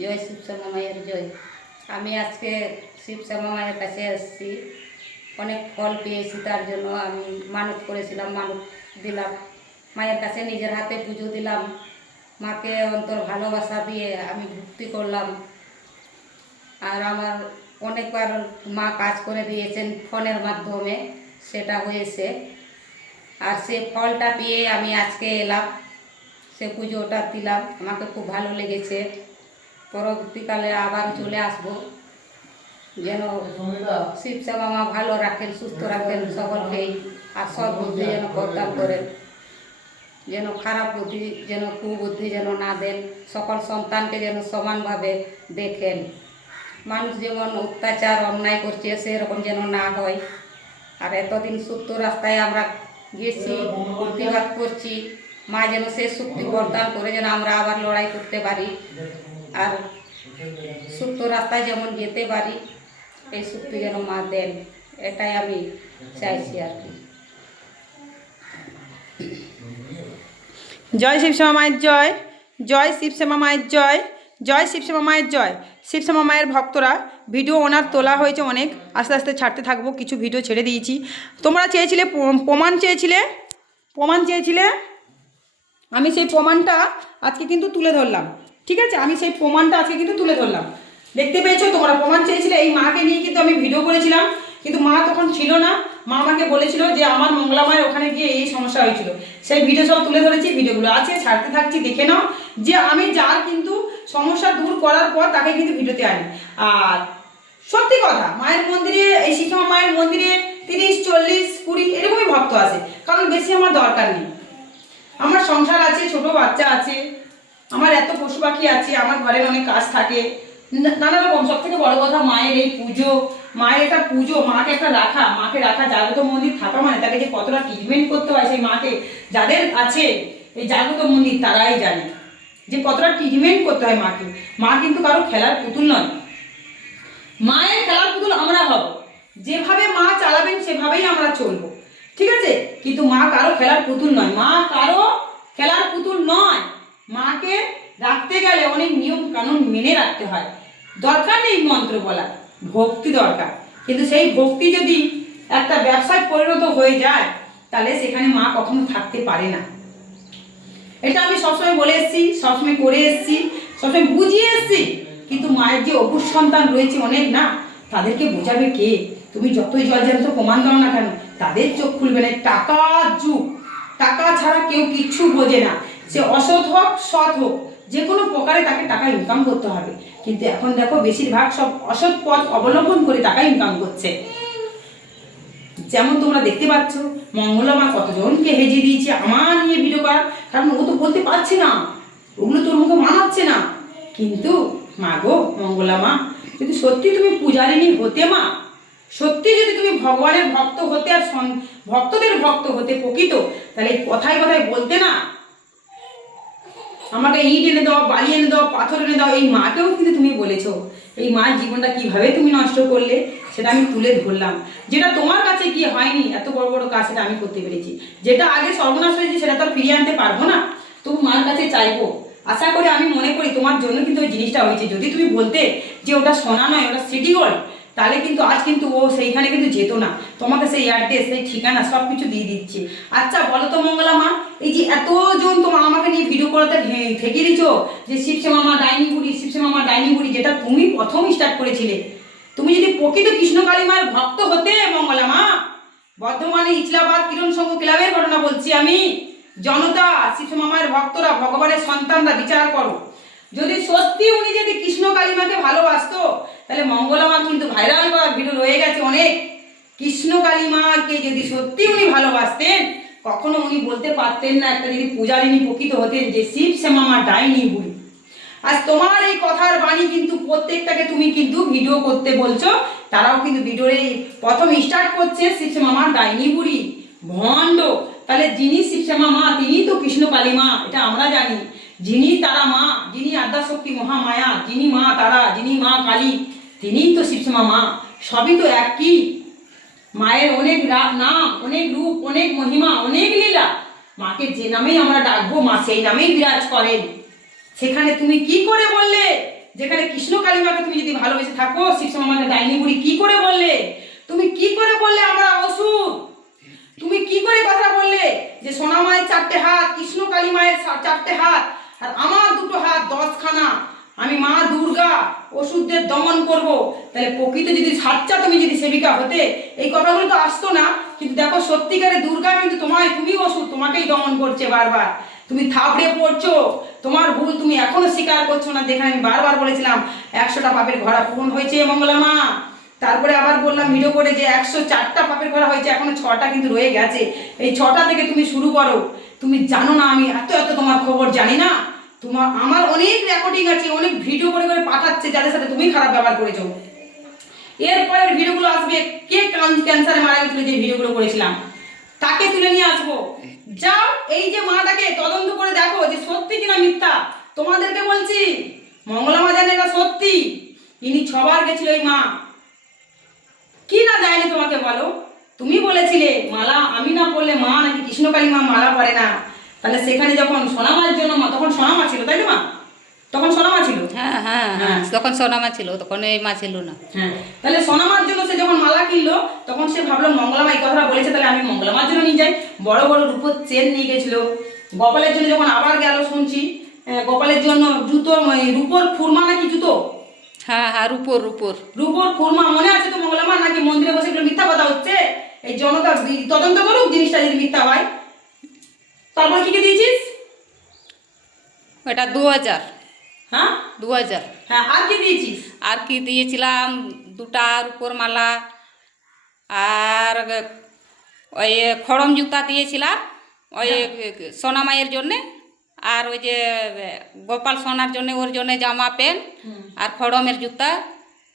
জয় শিবশ্যামা মায়ের জয়। আমি আজকে শিবশ্যামা মায়ের কাছে এসেছি। অনেক ফল পেয়েছি, তার জন্য আমি মানত করেছিলাম, মানত দিলাম। মায়ের কাছে নিজের হাতে পুজো দিলাম। মাকে অন্তর ভালোবাসা দিয়ে আমি ভক্তি করলাম। আর আমার অনেকবার মা কাজ করে দিয়েছেন ফোনের মাধ্যমে, সেটা হয়েছে। আর সে ফলটা পেয়ে আমি আজকে এলাম। সে পুজোটা দিলাম। আমাকে খুব ভালো লেগেছে। পরবর্তীকালে আবার চলে আসব। যেন শিব সেবা মা ভালো রাখেন, সুস্থ রাখেন সকলকেই আর সৎ বুদ্ধি যেন প্রদান করেন। যেন খারাপ বুদ্ধি যেন, কুবুদ্ধি যেন না দেন, সকল সন্তানকে যেন সমানভাবে দেখেন। মানুষ যেমন অত্যাচার, অন্যায় করছে, সেরকম যেন না হয়। আর এতদিন সুস্থ রাস্তায় আমরা গেছি, প্রতিবাদ করছি, মা যেন সে শক্তি প্রদান করে, যেন আমরা আবার লড়াই করতে পারি। আর সুস্থ রাস্তায় যেমন যেতে পারি, এই শক্তি যেন মা দেন, এটাই আমি চাইছি আর কি। জয় শিবশ্যামা মায়ের জয় জয় শিবশ্যামা মায়ের জয় জয় শিবশ্যামা মায়ের জয়। শিবশ্যামা মায়ের ভক্তরা, ভিডিও ওনার তোলা হয়েছে অনেক, আস্তে আস্তে ছাড়তে থাকব, কিছু ভিডিও ছেড়ে দিয়েছি। তোমরা চেয়েছিলে প্রমাণ চেয়েছিলে? প্রমাণ চেয়েছিলে? আমি সেই প্রমাণটা আজকে কিন্তু তুলে ধরলাম। ঠিক আছে? আমি সেই প্রমাণটা আজকে কিন্তু তুলে ধরলাম। দেখতে পেয়েছ? তোমরা প্রমাণ চেয়েছিলে। এই মাকে নিয়ে কিন্তু আমি ভিডিও করেছিলাম। কিন্তু মা তখন ছিল না। মা আমাকে বলেছিল যে আমার মঙ্গলা মায়ের ওখানে গিয়ে এই সমস্যা হয়েছিল। সেই ভিডিও সব তুলে ধরেছি ভিডিওগুলো আছে। ছাড়তে থাকছি, দেখে নাও যে আমি যার কিন্তু সমস্যা দূর করার পর তাকে কিন্তু ভিডিওতে আনি। আর সত্যি কথা, মায়ের মন্দিরে, এই শিক্ষা মায়ের মন্দিরে তিরিশ, চল্লিশ, কুড়ি এরকমই ভক্ত আছে। কারণ বেশি আমার দরকার নেই। আমার সংসার আছে, ছোট বাচ্চা আছে। আমার এত পশু পাখি আছে, আমার ঘরের অনেক কাজ থাকে। নানা রকম সব থেকে বড় কথা মায়ের এই পুজো। মায়ের একটা পুজো, মাকে একটা রাখা, মাকে রাখা জাগ্রত মন্দির থাকা মানে তাকে যে কতটা ট্রিটমেন্ট করতে হয় সেই মাকে, যাদের আছে এই জাগ্রত মন্দির তারাই জানে। যে কতটা ট্রিটমেন্ট করতে হয় মাকে। মা কিন্তু কারও খেলার পুতুল নয়। মায়ের খেলার পুতুল আমরা হব। যেভাবে মা চালাবেন সেভাবেই আমরা চলবো। ঠিক আছে? কিন্তু মা কারও খেলার পুতুল নয়। মা কারও খেলার পুতুল নয়। মাকে রাখতে গেলে অনেক নিয়ম কানুন মেনে রাখতে হয়। দরকার নেই মন্ত্র বলা, ভক্তি দরকার। কিন্তু সেই ভক্তি যদি একটা ব্যবসায় পরিণত হয়ে যায়, তাহলে সেখানে মা কখনো থাকতে পারে না। এটা আমি সবসময় বলে এসেছি, সবসময় করে এসেছি, সবসময় বুঝিয়ে এসেছি। কিন্তু মায়ের যে অপুর সন্তান রয়েছে অনেক না, তাদেরকে বোঝাবে কে? তুমি যতই জল জ্যান্ত প্রমাণ দাও না কেন, তাদের চোখ খুলবে না। টাকার যুগ। টাকা ছাড়া কেউ কিচ্ছু বোঝে না। সে অসৎ হোক, সৎ হোক, যে কোনো প্রকারে তাকে টাকা ইনকাম করতে হবে। কিন্তু এখন দেখো, বেশিরভাগ সব অসৎ পথ অবলম্বন করে টাকা ইনকাম করছে। যেমন তোমরা দেখতে পাচ্ছ, মঙ্গলা মা কতজনকে হেজিয়ে দিয়েছে, আমার নিয়ে ভিডিও করার কারণ ও তো বলতে পারছে না। ওগুলো তোর মুখে মানাচ্ছে না। কিন্তু মা গো, মঙ্গলা মা, যদি সত্যি তুমি পূজারিনী হতে মা, সত্যি যদি তুমি ভগবানের ভক্ত হতে আর ভক্তদের ভক্ত হতে প্রকৃত, তাহলে কথায় কথায় বলতে না। আমাকে ইট এনে দাও, বালি এনে দাও, পাথর এনে দাও, এই মাকেও কিন্তু তুমি বলেছ। এই মার জীবনটা কীভাবে তুমি নষ্ট করলে, সেটা আমি তুলে ধরলাম। যেটা তোমার কাছে গিয়ে হয়নি, এত বড় বড় কাজ সেটা আমি করতে পেরেছি। যেটা আগে সর্বনাশ হয়েছে, সেটা তো আর ফিরিয়ে আনতে পারব না। তবু মার কাছে চাইব। আশা করি, আমি মনে করি তোমার জন্য কিন্তু ওই জিনিসটা হয়েছে। যদি তুমি বলতে যে ওটা সোনা নয়, ওটা সিটি গোল্ড তাহলে কিন্তু আজ কিন্তু ও সেইখানে কিন্তু যেত না। তোমাকে সেই অ্যাড্রেস সেই ঠিকানা সব কিছু দিয়ে দিচ্ছে। আচ্ছা বলো তো মঙ্গলা মা, এই যে এতজন তোমার আমাকে নিয়ে ভিডিও করাতে ঠেকে দিচ্ছ যে শিবশ্যামা মা ডাইনিং বুড়ি শিবশ্যামা মা ডাইনিং বুড়ি, যেটা তুমি প্রথম স্টার্ট করেছিলে। তুমি যদি প্রকৃত কৃষ্ণকালী মায়ের ভক্ত হতে মঙ্গলা মা, বর্ধমানে ইচলাবাদ কিরণ সংঘ ক্লাবের ঘটনা বলছি আমি। জনতা শিবশ্যামা মায়ের ভক্তরা, ভগবানের সন্তানরা বিচার করো। যদি সত্যি উনি যদি কৃষ্ণ কালিমাকে ভালোবাসতো তাহলে মঙ্গলা মা কিন্তু ভাইরাল করা ভিডিও রয়ে গেছে অনেক। কৃষ্ণ কালিমাকে যদি সত্যি উনি ভালোবাসতেন, কখনো উনি বলতে পারতেন না, একটা যদি পূজারিনী প্রকৃত হতেন যে, শিব শ্যামা মা ডাইনি বুড়ি। আজ তোমার এই কথার বাণী কিন্তু প্রত্যেকটাকে তুমি কিন্তু ভিডিও করতে বলছো। তারাও কিন্তু ভিডিওরে প্রথম স্টার্ট করছে শিবশ্যামা মা ডাইনি বুড়ি। ভণ্ড। তাহলে যিনি শিবশ্যামা মা তিনিই তো কৃষ্ণ কালী মা এটা আমরা জানি। যিনি তারা মা, যিনি আদ্যাশক্তি মহামায়া, যিনি মা তারা, যিনি মা কালী তিনিই তো শিবশ্যামা মা সবই তো একই। মায়ের অনেক নাম, অনেক রূপ, অনেক মহিমা, অনেক লীলা। মাকে যে নামেই আমরা ডাকবো, মা সেই নামেই বিরাজ করেন। সেখানে তুমি কি করে বললে? যেখানে কৃষ্ণ কালিমাকে তুমি যদি ভালোবেসে থাকো শিবসমা মাকে ডাইনি বুড়ি কি করে বললে? তুমি কি করে বললে আমরা ওষুধ তুমি কি করে কথা বললে? যে সোনা মায়ের চারটে হাত, কৃষ্ণ কালী মায়ের চারটে হাত, আর আমার দুটো হাত, দশখানা। আমি মা দুর্গা ওষুধদের দমন করব। তাহলে প্রকৃত যদি সাচ্চা তুমি যদি সেবিকা হতে, এই কথাগুলো তো আসতো না। কিন্তু দেখো সত্যিকারে দুর্গা কিন্তু তোমায় তুমি ওষুধ তোমাকেই দমন করছে বারবার। তুমি থাবড়ে পড়ছো, তোমার ভুল তুমি এখনও স্বীকার করছ না। দেখে আমি বারবার বলেছিলাম, একশোটা পাপের ঘোড়া পূরণ হয়েছে মঙ্গলা মা। তারপরে আবার বললাম ভিডিও করে যে একশো চারটা পাপের ঘোড়া হয়েছে, এখনও ছটা কিন্তু রয়ে গেছে। এই ছটা থেকে তুমি শুরু করো। তুমি জানো না আমি এত এত তোমার খবর জানি না। তোমার, আমার অনেক রেকর্ডিং আছে, অনেক ভিডিও করে করে পাঠাচ্ছে যাদের সাথে তুমি খারাপ ব্যবহার করেছ। এরপরের ভিডিওগুলো আসবে, কে ক্যান্সারে মারা গেছিল যে ভিডিওগুলো করেছিলাম। তাকে তুলে নিয়ে আসব। যাও, এই যে মাটাকে তদন্ত করে দেখো যে সত্যি কিনা মিথ্যা। তোমাদেরকে বলছি মঙ্গলা মা জানে এটা সত্যি। ইনি ছবার গেছিল এই মা। কি না দেয়নি তোমাকে বলো? তুমি বলেছিলে, মালা, আমি না পড়লে মা নাকি কৃষ্ণকালী মা মালা পরে না। তাহলে সেখানে যখন সোনামার জন্য মা তখন সোনামা ছিল তাই তো মা? তখন সোনামা ছিল? হ্যাঁ হ্যাঁ হ্যাঁ তখন সোনা মা ছিল তখন এই মা ছিল না। হ্যাঁ তাহলে সোনামার জন্য সে যখন মালা কিনলো তখন সে ভাবলো মঙ্গলামা এই কথাটা বলেছে তাহলে আমি মঙ্গলামার জন্য নিয়ে যাই। বড় বড় রূপোর চেন নিয়ে গেছিল। গোপালের জন্য যখন আবার গেল শুনছি গোপালের জন্য জুতো রূপোর খুরমা নাকি জুতো? হ্যাঁ হ্যাঁ রূপোর রূপোর। রূপোর খুরমা মনে আছে তো মঙ্গলামা নাকি মন্দিরে বসে মিথ্যা কথা হচ্ছে? এই জনতা তদন্ত করুক জিনিসটা যদি মিথ্যা হয়। তারপর কি কি দিয়েছিস? ওটা দু হাজার হ্যাঁ? দু হাজার হ্যাঁ আর কি দিয়েছিস? আর কি দিয়েছিলাম? দুটা রূপোর মালা আর ওই খড়ম জুতা দিয়েছিলাম ওই সোনা মায়ের জন্যে আর ওই যে গোপাল সোনার জন্য ওর জন্য জামা প্যান্ট আর খড়মের জুতা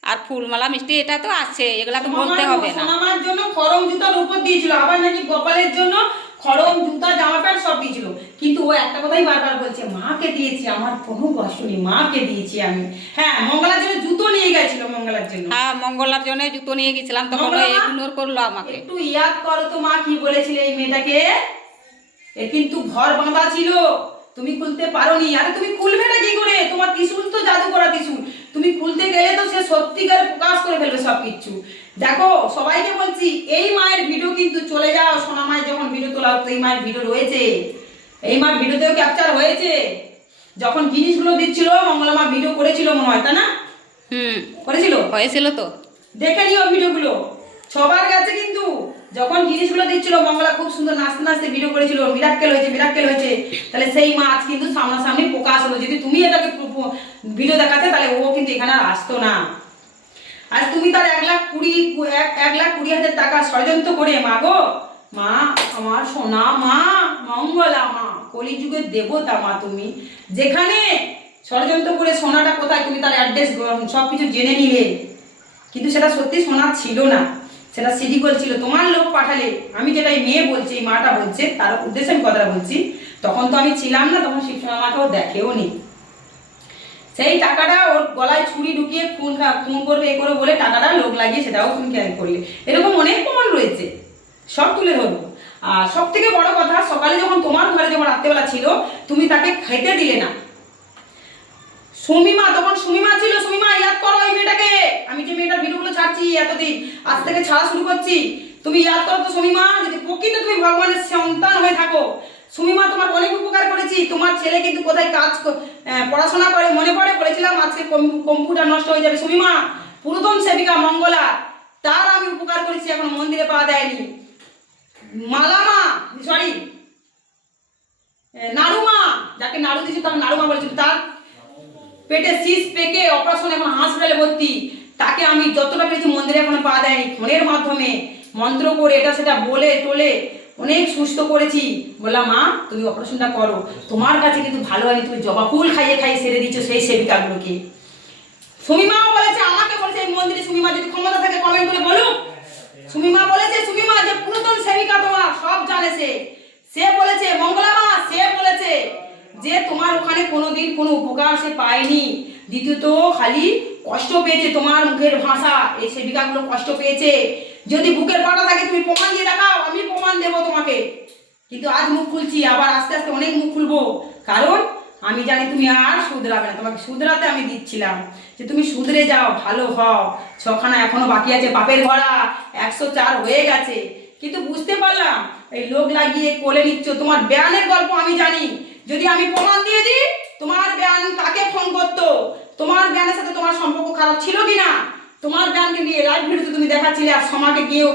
আর ফুলমালা মিষ্টি এটা তো আছে এগুলা তো বলতে হবে না। জন্য খড়ম জুতার উপর দিয়েছিল আবার নাকি গোপালের জন্য খড়ম জুতা জামা প্যান্ট সব দিয়েছিল। কিন্তু ও একটা কথাই বারবার বলছে মাকে দিয়েছি আমার কোনো কষ্ট নেই মাকে দিয়েছি আমি। হ্যাঁ মঙ্গলার জন্য জুতো নিয়ে গেছিল মঙ্গলার জন্য। হ্যাঁ মঙ্গলার জন্য জুতো নিয়ে গেছিলাম তখন ইগনোর করল আমাকে। একটু ইয়াদ করো তো মা কি বলেছিলে এই মেয়েটাকে? এ কিন্তু ঘর বাঁধা ছিল তুমি খুলতে পারোনি। আরে তুমি খুলবে না কি করে? তোমার ত্রিশুল তো জাদু করা ত্রিশুল। তুমি খুলতে গেলে তো সে সত্যিকার প্রকাশ করে ফেলবে সব কিছু দেখো সবাইকে বলছি এই মায়ের ভিডিও কিন্তু চলে যাও। সোনা মায়ের যখন ভিডিও তোলা হতো এই মায়ের ভিডিও রয়েছে। এই মায়ের ভিডিওতেও ক্যাপচার হয়েছে। যখন জিনিসগুলো দিচ্ছিল মঙ্গলা মা ভিডিও করেছিল মনে হয় তাই না? হুম। করেছিল? হয়েছিল তো। দেখে নিও ভিডিওগুলো সবার কাছে কিন্তু যখন জিনিসগুলো দিচ্ছিল মঙ্গলা খুব সুন্দর নাচতে নাচতে ভিডিও করেছিল মিরাক্কেল হয়েছে মিরাক্কেল হয়েছে। তাহলে সেই মাছ কিন্তু সামনাসামনি প্রকাশ হলো। যদি তুমি এটাকে ভিডিও দেখাতে তাহলে ও কিন্তু এখানে আর আসতো না। আর তুমি তার এক লাখ কুড়ি, এক লাখ কুড়ি হাজার টাকা ষড়যন্ত্র করে মা গো মা, আমার সোনা, মা, মঙ্গলা, মা কলিযুগের দেবতা মা তুমি। যেখানে ষড়যন্ত্র করে সোনাটা কোথায় তুমি তার অ্যাড্রেস সব কিছু জেনে নিলে। কিন্তু সেটা সত্যি সোনা ছিল না। সেটা সিডি ছিল। তোমার লোক পাঠালে, আমি যেটা এই মেয়ে বলছি, এই মাটা বলছে, তার উদ্দেশ্যে আমি কথাটা বলছি, তখন তো আমি ছিলাম না, তখন শিবসোনা মাকেও দেখেও নি সেই টাকাটা ওর গলায় ছুরি ঢুকিয়ে খুন খুন করবে, এ করে বলে টাকাটা লোক লাগিয়ে সেটাও তুমি ক্যারি করলে। এরকম অনেক প্রমাণ রয়েছে। সব তুলে ধরবো। আর সব থেকে বড় কথা, সকালে যখন তোমার ঘরে যখন রাত্রেবেলা ছিল, তুমি তাকে খেতে দিলে না। সুমিমা, তখন সুমিমা ছিল, সুমিমা, ইয়াদ করো এই মেয়েটাকে। আমি যে মেয়েটার ভিডিওগুলো ছাড়ছি এতদিন, আজ থেকে ছাড়া শুরু করছি। তুমি ইয়াদ করো তো সুমিমা, যদি প্রকৃত তুমি ভগবানের সন্তান হয়ে থাকো সুমিমা, তোমার অনেক উপকার করেছি। তোমার ছেলে কিন্তু কোথায় কাজ পড়াশোনা করে, মনে পড়ে? বলেছিলাম আজকে কম্পিউটার নষ্ট হয়ে যাবে। সুমিমা পুরোদম সেবিকা মঙ্গলা, তার আমি উপকার করেছি, এখন মন্দিরে পাওয়া দেয়নি। মালামা সরি নাড়ুমা যাকে নাড়ু দিয়েছে তার নারুমা বলেছিল। তার পেটে শীষ পেকে অপারেশন এখন হাসপাতালে ভর্তি। তাকে আমি যতটা পেরেছি মন্দিরে এখন পা দেয়নি। ফোনের মাধ্যমে মন্ত্র করে এটা সেটা বলে টোলে অনেক সুস্থ করেছি। বললাম, মা, তুমি অপারেশনটা করো। তোমার কাছে কিন্তু ভালো হয়নি। তুমি জবা ফুল খাইয়ে খাইয়ে সেরে দিচ্ছ সেই সেবিকাগুলোকে। সুমিমাও বলেছে, আমাকে বলেছে মন্দিরে সুমিমা যদি ক্ষমতা থাকে কমেন্ট করে বলুক সুমিমা বলেছে, সুমিমা, যে পুরাতন সেবিকা তোমার, সব জানে সে। সে বলেছে, মঙ্গলা মা, সে বলেছে যে তোমার ওখানে কোনোদিন কোনো উপকার সে পায়নি। দ্বিতীয়ত, খালি কষ্ট পেয়েছে তোমার মুখের ভাষা। এই সেবিকাগুলো কষ্ট পেয়েছে। যদি বুকের পাটা থাকে, তুমি প্রমাণ দিয়ে দেখাও, আমি প্রমাণ দেবো তোমাকে। কিন্তু আজ মুখ খুলছি, আবার আস্তে আস্তে অনেক মুখ খুলবো। কারণ আমি জানি তুমি আর শুধরাবে না, তোমাকে শুধরাতে আমি দিচ্ছিলাম। যে তুমি শুধরে যাও, ভালো হও। ছখানা এখনও বাকি আছে পাপের ভরা, একশো চার হয়ে গেছে। কিন্তু বুঝতে পারলাম, এই লোক লাগিয়ে কোলে নিচ্ছ, তোমার ব্যানের গল্প আমি জানি। যদি আমি প্রমাণ দিয়ে দিই, তোমার ব্যান কাকে ফোন করতো? তোমার ব্যানের সাথে তোমার সম্পর্ক খারাপ ছিল কি না তোমার ব্যানকে নিয়ে লাইভ ভিডিওতে তুমি দেখাচ্ছিলে আর সমাকে গিয়ে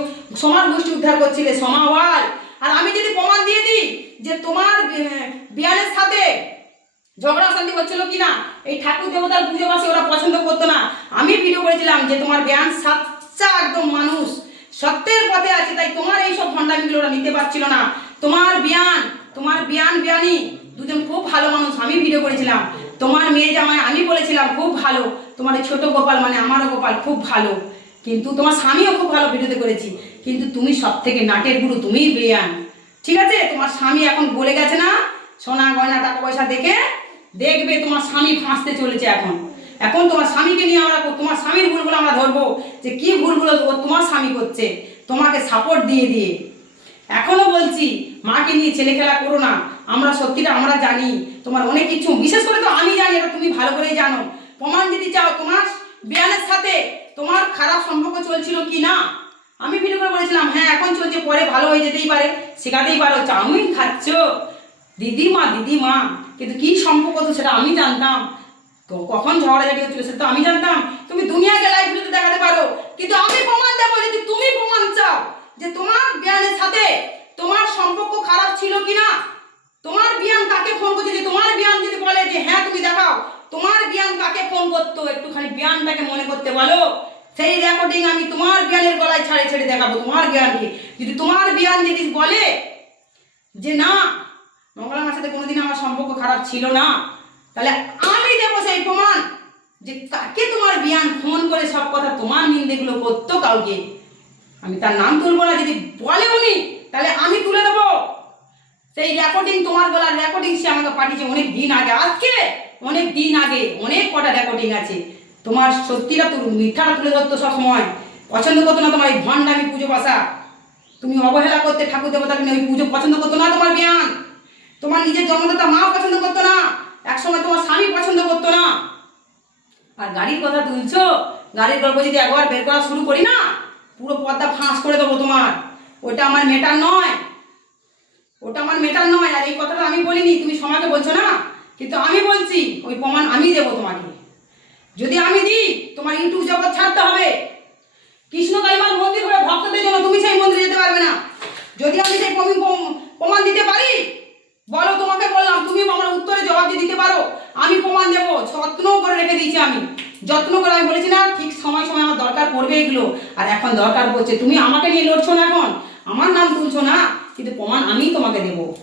সমার গোষ্ঠী উদ্ধার করছিলে, সমা ওয়াল। আর আমি যদি প্রমাণ দিয়ে দিই যে তোমার বিয়ানের সাথে ঝগড়া শান্তি হচ্ছিল কি না এই ঠাকুর দেবতার পুজো বাসে ওরা পছন্দ করতো না। আমি ভিডিও করেছিলাম যে তোমার ব্যান সাচ্চা একদম মানুষ। সত্যের পথে আছে, তাই তোমার এই সব ভণ্ডামিগুলো ওরা নিতে পারছিল না। তোমার বিয়ান তোমার বিয়ান বিয়ানি দুজন খুব ভালো মানুষ, আমি ভিডিও করেছিলাম। তোমার মেয়ে জামাই, আমি বলেছিলাম, খুব ভালো। তোমার এই ছোট গোপাল মানে আমারও গোপাল খুব ভালো। কিন্তু তোমার স্বামীও খুব ভালো ভিডিওতে করেছি। কিন্তু তুমি সব থেকে নাটের গুরু, তুমিই বিয়ান। ঠিক আছে? তোমার স্বামী এখন বলে গেছে না, সোনা গয়না, টাকা পয়সা দেখে দেখবে তোমার স্বামী ফাঁসতে চলেছে এখন। এখন তোমার স্বামীকে নিয়ে আমরা তোমার স্বামীর ভুলগুলো আমরা ধরবো যে কি ভুলগুলো তোমার স্বামী করছে, তোমাকে সাপোর্ট দিয়ে দিয়ে। এখনও বলছি, মাকে নিয়ে ছেলে খেলা করো না। আমরা সত্যিটা আমরা জানি। তোমার অনেক কিছু, বিশেষ করে তো আমি জানি এটা তুমি ভালো করেই জানো। প্রমাণ যদি চাও? তোমার বিয়ানের সাথে তোমার খারাপ সম্পর্ক চলছিল কি না? আমি ভিডিও করে বলেছিলাম হ্যাঁ এখন চলছে, পরে ভালো হয়ে যেতেই পারে, শেখাতেই পারো, চাউমিন খাচ্ছ। দিদিমা দিদিমা, কিন্তু কি সম্পর্ক তো সেটা আমি জানতাম। তো কখন ঝগড়াঝাটি হচ্ছিল সেটা তো আমি জানতাম। তুমি দুনিয়া লাইভ ভিডিওতে দেখাতে পারো কিন্তু আমি প্রমাণ দেবো যদি তুমি প্রমাণ চাও যে তোমার বিয়ানের সাথে তোমার সম্পর্ক খারাপ ছিল কি না তোমার বিয়ান কাকে ফোন করছে যে তোমার বিয়ান যদি বলে যে হ্যাঁ তুমি দেখাও তোমার বিয়ান কাকে ফোন করতো একটুখানি বিয়ানটাকে মনে করতে বলো সেই রেকর্ডিং আমি তোমার বিয়ানের গলায় ছাড়ে তোমার বিয়ানকে যদি তোমার বিয়ান যদি বলে যে না মঙ্গলা মার সাথে কোনোদিন আমার সম্পর্ক খারাপ ছিল না, তাহলে আমি দেবো সেই প্রমাণ যে কাকে তোমার বিয়ান ফোন করে সব কথা তোমার নিন্দেগুলো করতো কাউকে। আমি তার নাম তুলবো না, যদি বলে উনি, তাহলে আমি তুলে দেবো। সেই রেকর্ডিং তোমার বলার রেকর্ডিং সে আমাকে পাঠিয়েছে অনেক দিন আগে, আজকে অনেক দিন আগে, অনেক কটা রেকর্ডিং আছে। তোমার সত্যিটা মিথ্যাটা তুলে ধরতো সবসময়। পছন্দ করতো না তোমার এই ভণ্ডামি পুজো বাসা। তুমি অবহেলা করতে ঠাকুর দেবতাকে নিয়ে ওই পুজো পছন্দ করতো না তোমার বিয়ান তোমার নিজের জন্মদাতা মা পছন্দ করতো না, একসময় তোমার স্বামী পছন্দ করতো না। আর গাড়ির কথা তুলছো? গাড়ির গল্প যদি একবার বের করা শুরু করি না, পুরো পর্দা ফাঁস করে দেবো তোমার। ওটা আমার মেটার নয়। ওটা আমার মেটার নয়। আর এই কথাটা আমি বলিনি, তুমি সমাজে বলছো না। কিন্তু আমি বলছি, ওই প্রমাণ আমি দেবো তোমাকে। যদি আমি দিই, তোমার ইউটিউব জগৎ ছাড়তে হবে। কৃষ্ণ কালিমার মন্দির হবে ভক্তদের জন্য তুমি সেই মন্দিরে যেতে পারবে না। যদি আমি সেই প্রমি- প্রমাণ দিতে পারি, বলো তোমাকে বললাম তুমি আমার উত্তরে জবাব দিতে পারো। আমি প্রমাণ দেবো, যত্ন করে রেখে দিয়েছি আমি। যত্ন করে আমি বলেছি না, ঠিক সময় সময় আমার দরকার পড়বে এগুলো। আর এখন দরকার পড়ছে, তুমি আমাকে নিয়ে লড়ছো না এখন। আমার নাম তুলছো না, কিন্তু প্রমাণ আমিই তোমাকে দেবো।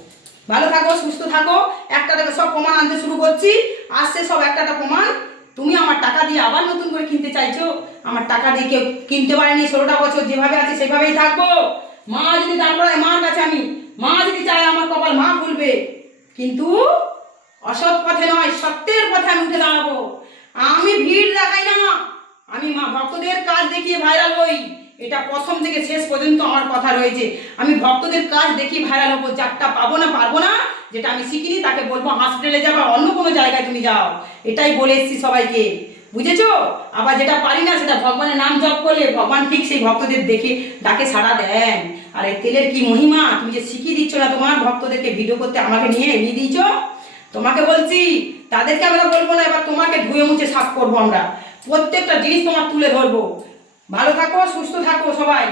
ভালো থাকো, সুস্থ থাকো। একটা থেকে সব প্রমাণ আনতে শুরু করছি। আসছে সব একটা একটা প্রমাণ। তুমি আমার টাকা দিয়ে আবার নতুন করে কিনতে চাইছো? আমার টাকা দিয়ে কেউ কিনতে পারেনি ষোলোটা বছর, যেভাবে আছে সেভাবেই থাকব। মা যদি দাঁড় করায় মার কাছে আমি, মা যদি চায় আমার কপাল, মা খুলবে কিন্তু অসৎ পথে নয়, সত্যের পথে আমি উঠে দাঁড়াবো। আমি ভিড় দেখাই না। আমি মা ভক্তদের কাজ দেখিয়ে ভাইরাল হই। এটা প্রথম থেকে শেষ পর্যন্ত আমার কথা রয়েছে। আমি ভক্তদের কাজ দেখি ভাইরাল হব। যারটা পাবো না, পারব না। যেটা আমি শিখিনি, তাকে বলব হসপিটালে যাব, অন্য কোনো জায়গায় তুমি যাও। এটাই বলে এসছি সবাইকে। বুঝেছ? আবার যেটা পারি না, সেটা ভগবানের নাম জপ করলে ভগবান ঠিক সেই ভক্তদের দেখে ডাকে সাড়া দেন। আর এই তেলের কি মহিমা? তুমি যে শিখিয়ে দিচ্ছ না তোমার ভক্তদেরকে ভিডিও করতে, আমাকে নিয়ে এগিয়ে দিয়েছ? তোমাকে বলছি, তাদেরকে আমরা বলব না, এবার তোমাকে ধুয়ে মুছে সাফ করব আমরা। প্রত্যেকটা জিনিস তোমার তুলে ধরবো। ভালো থাকো, সুস্থ থাকো সবাই।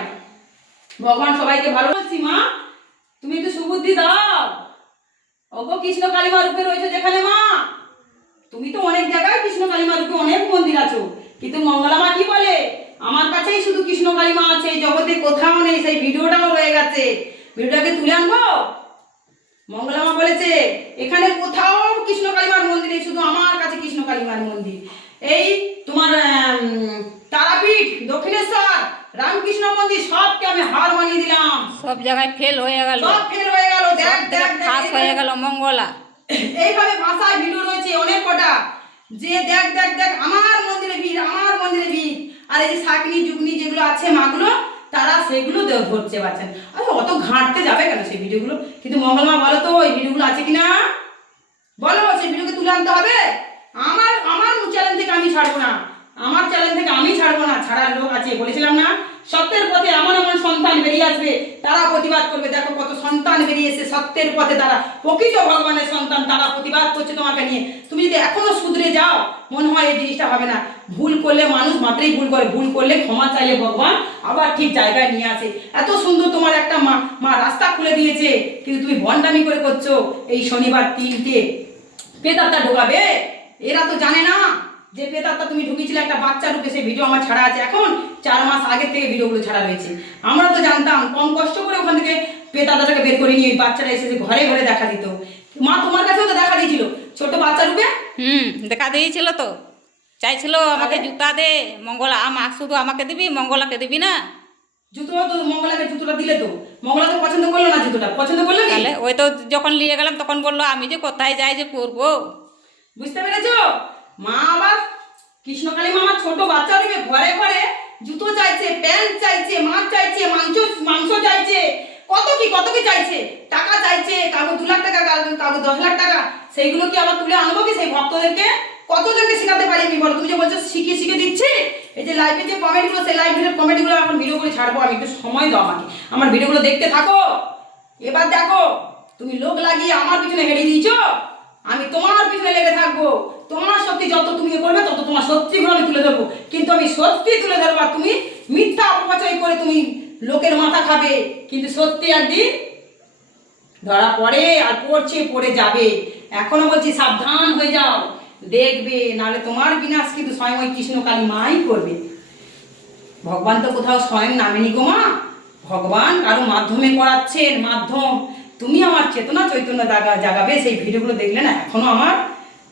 ভগবান সবাইকে ভালো বলছি, মা, তুমি একটু সুবুদ্ধি দাও। ওগো কৃষ্ণ কালীমা রূপে রয়েছে যেখানে মা। তুমি তো অনেক জায়গায় কৃষ্ণ কালীমা রূপে অনেক মন্দির আছো। কিন্তু মঙ্গলা মা কি বলে? আমার কাছেই শুধু কৃষ্ণ কালীমা আছে জগতে কোথাও নেই সেই ভিডিওটাও রয়ে গেছে। ভিডিওটাকে তুলে আনব? মঙ্গলামা বলেছে এখানে কোথাও কৃষ্ণ কালীমার মন্দির নেই শুধু আমার কাছে কৃষ্ণ কালীমার মন্দির। এই তোমার তারাপীঠ দক্ষিণেশ্বর রামকৃষ্ণ মন্দির সবকে আমি হার মানিয়ে দিলাম। সব জায়গায় ফেল হয়ে গেল। সব ফেল ফাঁস হয়ে গেল মঙ্গলা। এইভাবে ভাষায় ভিডিও রয়েছে অনেক কটা। যে দেখ দেখ দেখ আমার মন্দিরে ভিড় আমার মন্দিরে ভিড়। আর এই যে শাকনি যুগনি যেগুলো আছে মাগুলো তারা সেগুলো ধরছে পাচ্ছেন আরে অত ঘাঁটতে যাবে কেন সেই ভিডিওগুলো? কিন্তু মঙ্গলমা বলো তো ওই ভিডিওগুলো আছে কিনা? বলো সেই ভিডিওকে তুলে আনতে হবে? আমার আমার চ্যালেঞ্জ থেকে আমি ছাড়বো না। আমার চ্যানেল থেকে আমি ছাড়বো না, ছাড়ার লোক আছে, বলেছিলাম না? সত্যের পথে এমন এমন সন্তান বেরিয়ে আসবে, তারা প্রতিবাদ করবে। দেখো কত সন্তান বেরিয়েছে সত্যের পথে তারা, প্রকৃত ভগবানের সন্তান তারা প্রতিবাদ করছে তোমাকে নিয়ে। তুমি যদি এখনও শুধরে যাও, মনে হয় এই জিনিসটা হবে না। ভুল করলে মানুষ মাত্রই ভুল করে, ভুল করলে ক্ষমা চাইলে ভগবান আবার ঠিক জায়গায় নিয়ে আসে। এত সুন্দর তোমার একটা মা মা রাস্তা খুলে দিয়েছে, কিন্তু তুমি ভণ্ডামি করে করছ। এই শনিবার তিনটে পেতারটা ঢোকাবে? এরা তো জানে না। যে পেতারটা তুমি ঢুকিয়েছিলে একটা বাচ্চা রূপে সেই ভিডিও আমার ছাড়া আছে। এখন চার মাস আগের থেকে ভিডিওগুলো ছাড়া রয়েছে। আমরা তো জানতাম কম কষ্ট করে ওখান থেকে পেতাদাটাকে বের করে নিয়ে ওই বাচ্চারা এসে ঘরে ঘরে দেখা দিত। মা তোমার কাছেও তো দেখা দিয়েছিল? ছোট বাচ্চা রূপে? হুম দেখা দিয়েছিল তো। চাইছিল আমাকে জুতা দে মঙ্গলা আমা শুধু আমাকে দিবি মঙ্গলাকে দিবি না? জুতো তো মঙ্গলাকে জুতোটা দিলে তো। মঙ্গলা তো পছন্দ করল না জুতোটা? পছন্দ করল তাহলে ওই তো যখন নিয়ে গেলাম তখন বলল আমি যে কোথায় যাই যে পরবো? বুঝতে পেরেছ? মা আবার কৃষ্ণকালী মামা ছোট বাচ্চা দিবে ঘরে ঘরে জুতো চাইছে, প্যান্ট চাইছে, মাছ চাইছে, মাংস মাংস চাইছে। কত কি কত কি চাইছে? টাকা চাইছে কাগজ দু লাখ টাকা কাগজ দশ লাখ টাকা। সেইগুলো কি আবার তুলে আনব কি? সেই ভক্তদেরকে? কতজনকে শেখাতে পারি আমি? বলো, তুমি যে বলছো শিখিয়ে শিখে দিচ্ছি। এই যে লাইভে যে কমেন্টগুলো সেই লাইভের কমেন্টগুলো এখন ভিডিও করে ছাড়বো আমি। একটু সময় দাও আমাকে। আমার ভিডিওগুলো দেখতে থাকো। এবার দেখো, তুমি লোক লাগিয়ে আমার পিছনে হেরিয়ে দিয়েছ। আমি তোমার পিছনে লেগে থাকব। তোমার সত্যি যত তুমি করবে, তত তোমার সত্যিগুলো আমি তুলে ধরবো। কিন্তু আমি সত্যি তুলে ধরবো আর তুমি মিথ্যা অপপ্রচার করে তুমি লোকের মাথা খাবে। কিন্তু সত্যি একদিন ধরা পড়ে আর পড়ছে, পড়ে যাবে। এখনও বলছি সাবধান হয়ে যাও। দেখবে, নাহলে তোমার বিনাশ কিন্তু স্বয়ং ওই কৃষ্ণ কালী মাই করবে। ভগবান তো কোথাও স্বয়ং নামেনি গো মা। ভগবান কারও মাধ্যমে করাচ্ছেন, মাধ্যম। তুমি আমার চেতনা চৈতন্য জাগা জাগাবে, সেই ভিডিওগুলো দেখলে না, এখনও আমার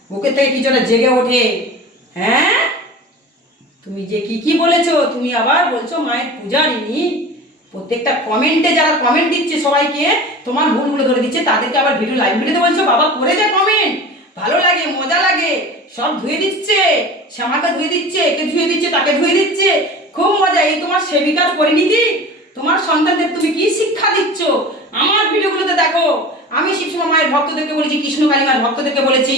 বুকের থেকে কিছুটা জেগে ওঠে? হ্যাঁ? তুমি যে কি কি বলেছ? তুমি আবার বলছো মায়ের পূজা পূজারিনী প্রত্যেকটা কমেন্টে যারা কমেন্ট দিচ্ছে সবাইকে, তোমার ভুলগুলো ধরে দিচ্ছে, তাদেরকে আবার ভিডিও লাইভ ভিডিওতে বলছো, বাবা, করে দে কমেন্ট ভালো লাগে, মজা লাগে। সব ধুয়ে দিচ্ছে। শ্যামাকে ধুয়ে দিচ্ছে, একে ধুয়ে দিচ্ছে, তাকে ধুয়ে দিচ্ছে। খুব মজা। এই তোমার সেবিকার পরিণীতি তোমার সন্তানদের তুমি কি শিক্ষা দিচ্ছ? আমার ভিডিওগুলোতে দেখো। আমি শিবসমা মায়ের ভক্তদেরকে বলেছি, কৃষ্ণ কালিমার ভক্তদেরকে বলেছি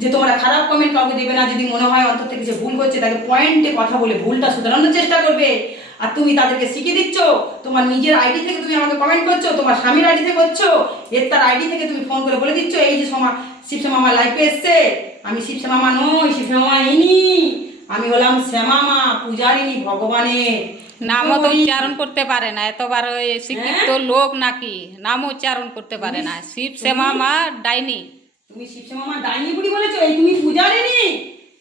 যে তোমরা খারাপ কমেন্ট কাউকে দেবে না যদি মনে হয় অন্তর থেকে যে ভুল করছে তাকে পয়েন্টে কথা বলে ভুলটা শুধরানোর চেষ্টা করবে। আর তুমি তাদেরকে শিখিয়ে দিচ্ছ তোমার নিজের আইডি থেকে তুমি আমাকে কমেন্ট করছ তোমার স্বামীর আইডি থেকে করছ এর তার আইডি থেকে তুমি ফোন করে বলে দিচ্ছ এই যে সমা শিবশ্যামা আমার লাইফে এসছে আমি শিবশ্যামা নই শিবশ্যামা ইনি। আমি হলাম শ্যামামা পূজারিনী ভগবানের নামও তো উচ্চারণ করতে পারে না এতবার ওই শিক্ষিত লোক নাকি নাম উচ্চারণ করতে পারে না। শিব শ্যামা মা ডাইনি। তুমি শিবশ্যামা ডাইনি বুড়ি বলেছ, এই তুমি পূজারিনী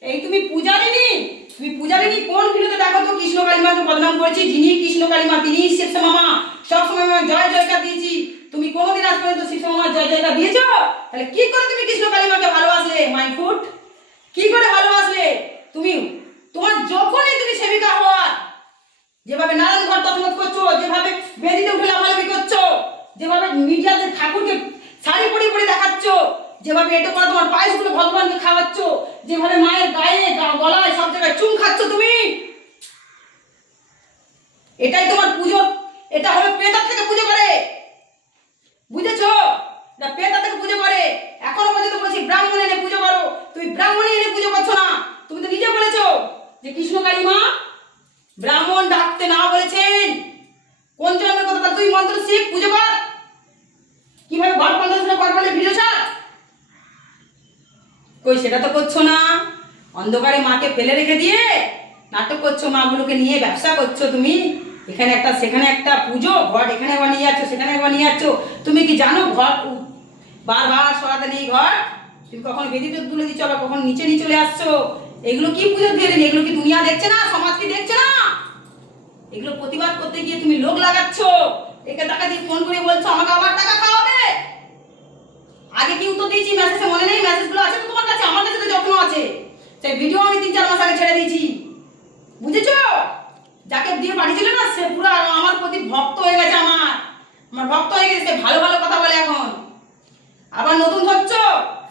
এই তুমি পূজারিনী তুমি পূজারিনী কোন ভিডিওতে দেখো তো? কৃষ্ণ কালিমাকে বদনাম করেছি, যিনি কৃষ্ণ কালিমা তিনি শিবশ্যামা মা সবসময় আমি জয়, জয়কার দিয়েছি। তুমি কোনোদিন আজ পর্যন্ত শিবশ্যামা মা জয়, জয়কার দিয়েছ? তাহলে কি করে তুমি কৃষ্ণ কালিমাকে ভালোবাসলে, মাই ফুট? কি করে ভালোবাসলে? তুমি, তোমার যখনই তুমি সেবিকা হওয়ার, যেভাবে নারায়ণ ঘর তছমত করছ, যেভাবে বেদিতে উঠে লাফালাফি করছ, যেভাবে মিডিয়াতে ঠাকুরকে শাড়ি পরে পরে দেখাচ্ছ যেভাবে এটা করে, তোমার পায়েসগুলো ভগবানকে খাওয়াচ্ছ, যেভাবে মায়ের গায়ে গলায় সব জায়গায় চুম খাচ্ছ তুমি। এটাই তোমার পুজো, এটা হবে পেতার থেকে পুজো করে। বুঝেছ? না পেতা থেকে পুজো করে। এখনও পর্যন্ত বলছি ব্রাহ্মণ এনে পুজো করো তুমি ব্রাহ্মণ এনে পুজো করছ না তুমি তো নিজে বলেছ যে কৃষ্ণ কালী মা ব্রাহ্মণ ডাকতে না বলেছেন কোন জন্মের কথা তা তুই মন্ত্র শিখ পুজো কর কীভাবে ঘর পঞ্চাশ ঘর পালে ভিডিও ছাড় কই, সেটা তো করছ না। অন্ধকারে মাকে ফেলে রেখে দিয়ে নাটক করছ, মাগুলোকে নিয়ে ব্যবসা করছ তুমি। এখানে একটা, সেখানে একটা পুজো ঘর এখানে একবার নিয়ে যাচ্ছ, সেখানে একবার নিয়ে যাচ্ছ। তুমি কি জানো ঘর বারবার সরাতে নেই ঘর তুমি কখন বেদিতে তুলে দিচ্ছ, আবার কখন নিচে নিয়ে চলে আসছো? এগুলো কি পুজো দিয়ে দিন এগুলো কি দুনিয়া দেখছে না? সমাজ কি দেখছে না? এগুলো প্রতিবাদ করতে গিয়ে তুমি লোক লাগাচ্ছ। একে টাকা দিয়ে ফোন করে বলছো, আমাকে আবার টাকা খাওয়াবে? আগে কি উত্তর দিয়েছি? মেসেজে মনে নেই? মেসেজগুলো আছে তো তোমার কাছে আমার কাছে তো যত্ন আছে সেই ভিডিও আমি তিন চার মাস আগে ছেড়ে দিয়েছি। বুঝেছ? যাকে দিয়ে পাঠিয়েছিল না, সে পুরো আমার প্রতি ভক্ত হয়ে গেছে আমার। আমার ভক্ত হয়ে গেছে ভালো ভালো কথা বলে এখন। আবার নতুন ধরছ?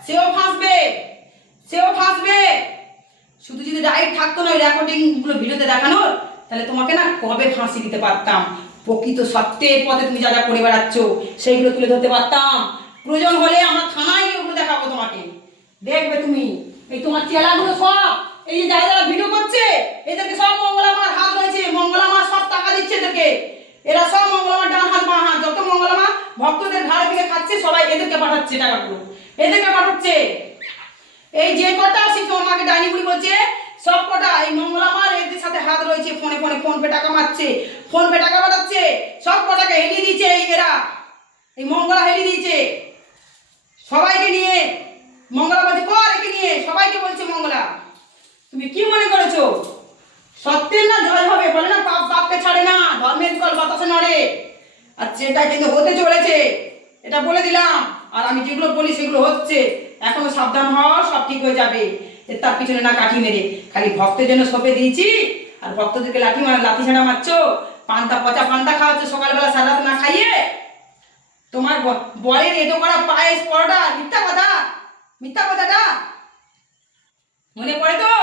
সেও ফাঁসবে। সেও ফাঁসবে। শুধু যদি রাইট থাকতো না ওই রেকর্ডিংগুলো ভিডিওতে দেখানোর, তাহলে তোমাকে না কবে ফাঁসি দিতে পারতাম? প্রকৃত সত্যের পথে তুমি যা যা করে বেড়াচ্ছ, সেইগুলো তুলে ধরতে পারতাম। প্রয়োজন হলে আমার থানায় ওগুলো দেখাবো তোমাকে। দেখবে তুমি। এই তোমার চেলাগুলো সব, এই যে যারা যারা ভিডিও করছে, এদেরকে সব মঙ্গলা মার হাত রয়েছে। মঙ্গলা মা সব টাকা দিচ্ছে এদেরকে। এরা সব মঙ্গলা মার ডান হাত, বাঁ হাত। যত মঙ্গলা মা ভক্তদের ঘাড়ে থেকে খাচ্ছে, সবাই এদেরকে পাঠাচ্ছে টাকাগুলো এদেরকে পাঠাচ্ছে। এই যে কটা শিশু আমাকে ডাইনি বুড়ি বলছে, সব কটা। এই মঙ্গলা মার এদের সাথে হাত রয়েছে, ফোনে ফোনে, ফোন পে টাকা মারছে, ফোন পে টাকা পাঠাচ্ছে। সব কটাকে হেলিয়ে দিয়েছে এই এরা। এই মঙ্গলা হেলিয়ে দিয়েছে। সবাইকে নিয়ে মঙ্গলা বলছে কর একে নিয়ে, সবাইকে বলছে মঙ্গলা। তুমি কি মনে করেছ? সত্যের না জয় হবে, বলে না পাপ পাপকে ছাড়ে না, ধর্মের কল বাতাসে নড়ে। আর সেটা কিন্তু হতে চলেছে, এটা বলে দিলাম। আর আমি যেগুলো বলি সেগুলো হচ্ছে, এখনও সাবধান হও, সব ঠিক হয়ে যাবে। এর তার পিছনে না কাঠি মেরে, খালি ভক্তের জন্য সপে দিয়েছি। আর ভক্তদেরকে লাঠি মার, লাঠি ছাড়া মারছো? পান্তা, পচা পান্তা খাওয়াচ্ছ সকালবেলা সারা রাত না খাইয়ে? তোমার বরের এটো করা পায়েস, পরোটা, মিথ্যা কথা? মিথ্যা কথাটা মনে পড়ে তো?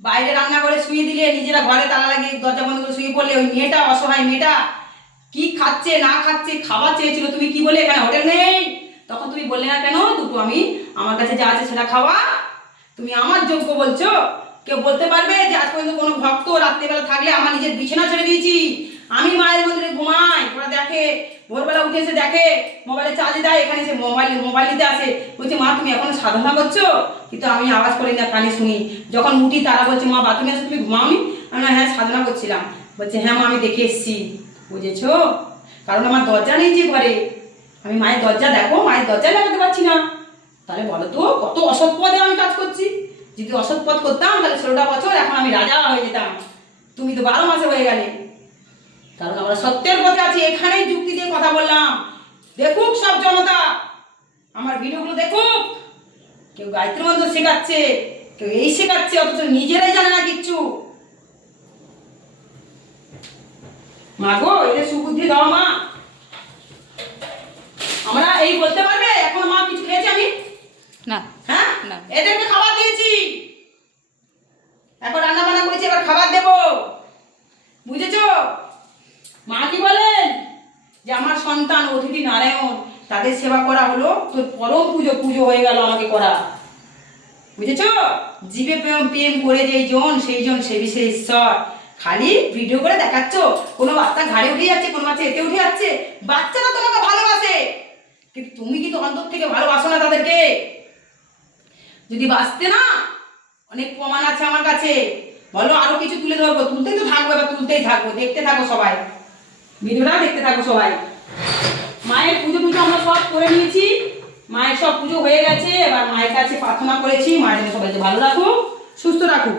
বাইরে রান্না করে শুয়ে দিলে নিজেরা ঘরে তালা লাগিয়ে দরজা বন্ধ করে শুয়ে পড়লে ওই মেয়েটা অসহায় মেয়েটা কি খাচ্ছে, না খাচ্ছে, খাবার চেয়েছিল, তুমি কি বলে এখানে হোটেল নেই? তখন তুমি বললে না কেন দুটো আমি আমার কাছে যা আছে সেটা খাওয়া। তুমি আমার যোগ্য বলছো। কেউ বলতে পারবে যে আজ পর্যন্ত কোনো ভক্ত রাত্রিবেলা থাকলে আমার নিজের বিছানা ছেড়ে দিয়েছি। আমি মায়ের মন্দিরে ঘুমাই। ওরা দেখে, ভোরবেলা উঠে এসে দেখে, মোবাইলে চার্জ দেয়, এখানে এসে মোবাইল মোবাইল আসে। বলছে, মা, তুমি এখনও সাধনা করছ? কিন্তু আমি আওয়াজ করি না, কানে শুনি। যখন উঠি, তারা বলছে, মা বাথরুমে এসে তুমি ঘুমাওনি? আমি হ্যাঁ সাধনা করছিলাম। বলছে হ্যাঁ মা, আমি দেখে এসেছি। বুঝেছ? কারণ আমার দরজা নেই যে ঘরে। আমি মায়ের দরজা দেখো, মায়ের দরজা লাগাতে পারছি না। তাহলে বলো তো, কত অসৎ পদে আমি কাজ করছি। যদি অসৎ পদ করতাম, তাহলে ষোলোটা বছর এখন আমি রাজা হয়ে যেতাম। তুমি তো বারো মাসে হয়ে গেলে। কারণ আমরা সত্যের পথে আছি এখানেই যুক্তি দিয়ে কথা বললাম। দেখুক সব জনতা আমার ভিডিওগুলো দেখুক। কেউ গায়ত্রী মন্ত্র শেখাচ্ছে কেউ এই শেখাচ্ছে অথচ নিজেরাই জানে না কিচ্ছু। মা গো এদের সুবুদ্ধি দাও মা। আমরা এই বলতে পারবে? এখন মা কিছু খেয়েছি আমি? না। হ্যাঁ? না। এদেরকে খাবার দিয়েছি। এখন রান্না বান্না করেছি এবার খাবার দেব। মা কি বলেন? যে আমার সন্তান, অতিথি নারায়ণ, তাদের সেবা করা হলো তোর পরম পুজো পুজো হয়ে গেল আমাকে করা। বুঝেছ? জীবে প্রেম প্রেম করে যেই জন, সেই জন সে বিষয়ে ঈশ্বর। খালি ভিডিও করে দেখাচ্ছ, কোনো বাচ্চা ঘাড়ে উঠে যাচ্ছে, কোনো বাচ্চা এতে উঠে যাচ্ছে, বাচ্চারা তোমাকে ভালোবাসে। কিন্তু তুমি কিন্তু অন্তর থেকে ভালোবাসো না তাদেরকে। যদি বাঁচতে না, অনেক প্রমাণ আছে আমার কাছে। বলো, আরও কিছু তুলে ধরবো। তুলতেই তো থাকব, এবার তুলতেই থাকব, দেখতে থাকো সবাই। ভিডিওটা দেখতে থাকো সবাই। মায়ের পুজো টুজো আমরা সব করে নিয়েছি। মায়ের সব পুজো হয়ে গেছে। এবার মায়ের কাছে প্রার্থনা করেছি। মায়ের সবাইকে ভালো রাখুক সুস্থ রাখুক